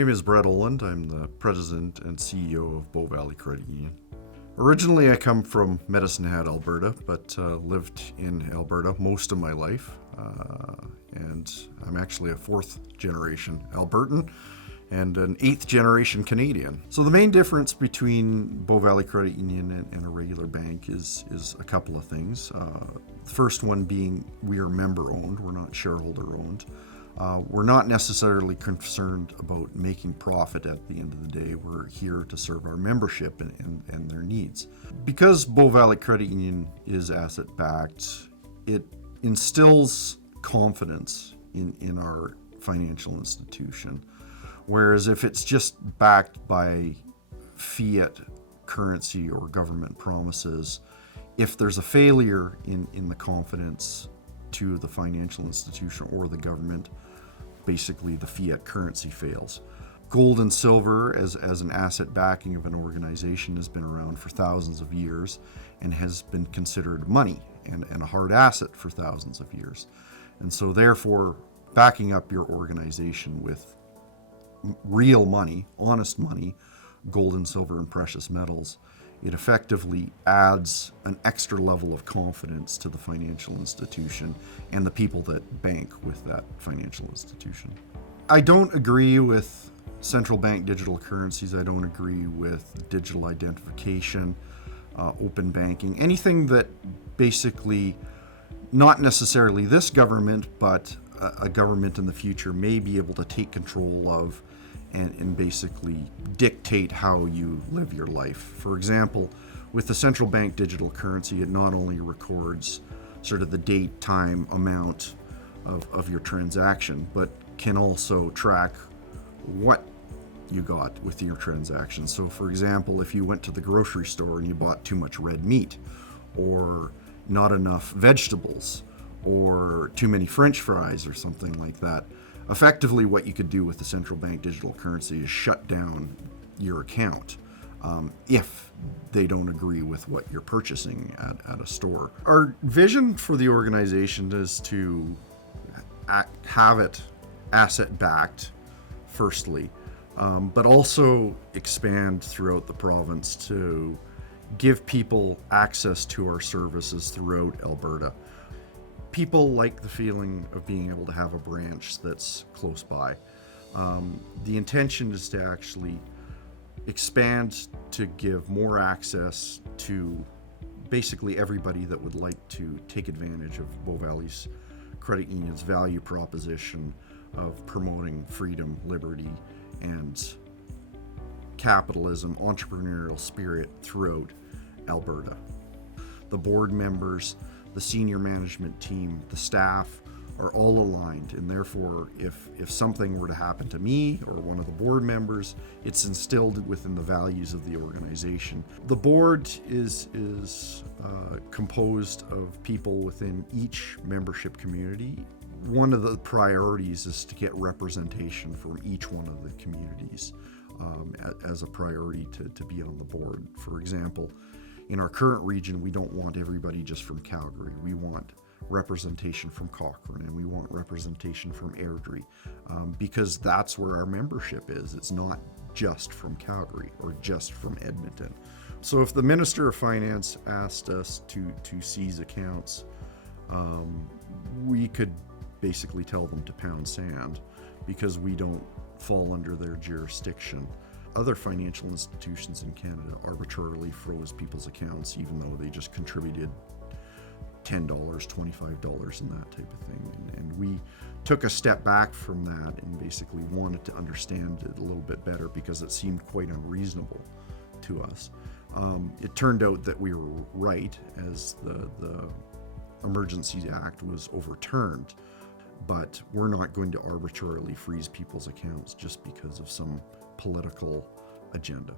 name is Brett Oland. I'm the President and CEO of Bow Valley Credit Union. Originally, I come from Medicine Hat, Alberta, but lived in Alberta most of my life. And I'm actually a fourth generation Albertan and an eighth generation Canadian. So the main difference between Bow Valley Credit Union and a regular bank is a couple of things. The first one being we are member owned, we're not shareholder owned. We're not necessarily concerned about making profit at the end of the day. We're here to serve our membership and their needs. Because Bow Valley Credit Union is asset-backed, it instills confidence in our financial institution. Whereas if it's just backed by fiat currency or government promises, if there's a failure in the confidence to the financial institution or the government, basically the fiat currency fails. Gold and silver as an asset backing of an organization has been around for thousands of years and has been considered money and a hard asset for thousands of years. And so therefore, backing up your organization with real money, honest money, gold and silver and precious metals, it effectively adds an extra level of confidence to the financial institution and the people that bank with that financial institution. I don't agree with central bank digital currencies. I don't agree with digital identification, open banking, anything that basically, not necessarily this government, but a government in the future may be able to take control of and basically dictate how you live your life. For example, with the central bank digital currency, it not only records sort of the date, time, amount of your transaction, but can also track what you got with your transaction. So for example, if you went to the grocery store and you bought too much red meat, or not enough vegetables, or too many French fries or something like that, effectively what you could do with the central bank digital currency is shut down your account if they don't agree with what you're purchasing at a store. Our vision for the organization is to have it asset-backed, firstly, but also expand throughout the province to give people access to our services throughout Alberta. People like the feeling of being able to have a branch that's close by. The intention is to actually expand to give more access to basically everybody that would like to take advantage of Bow Valley's Credit Union's value proposition of promoting freedom, liberty, and capitalism, entrepreneurial spirit throughout Alberta. The board members, the senior management team, the staff are all aligned, and therefore if something were to happen to me or one of the board members, it's instilled within the values of the organization. The board is composed of people within each membership community. One of the priorities is to get representation from each one of the communities as a priority to be on the board. For example, in our current region, we don't want everybody just from Calgary. We want representation from Cochrane, and we want representation from Airdrie, because that's where our membership is. It's not just from Calgary or just from Edmonton. So if the Minister of Finance asked us to seize accounts, we could basically tell them to pound sand because we don't fall under their jurisdiction. Other financial institutions in Canada arbitrarily froze people's accounts even though they just contributed $10, $25 and that type of thing. And we took a step back from that and basically wanted to understand it a little bit better because it seemed quite unreasonable to us. It turned out that we were right as the Emergency Act was overturned, but we're not going to arbitrarily freeze people's accounts just because of some political agenda.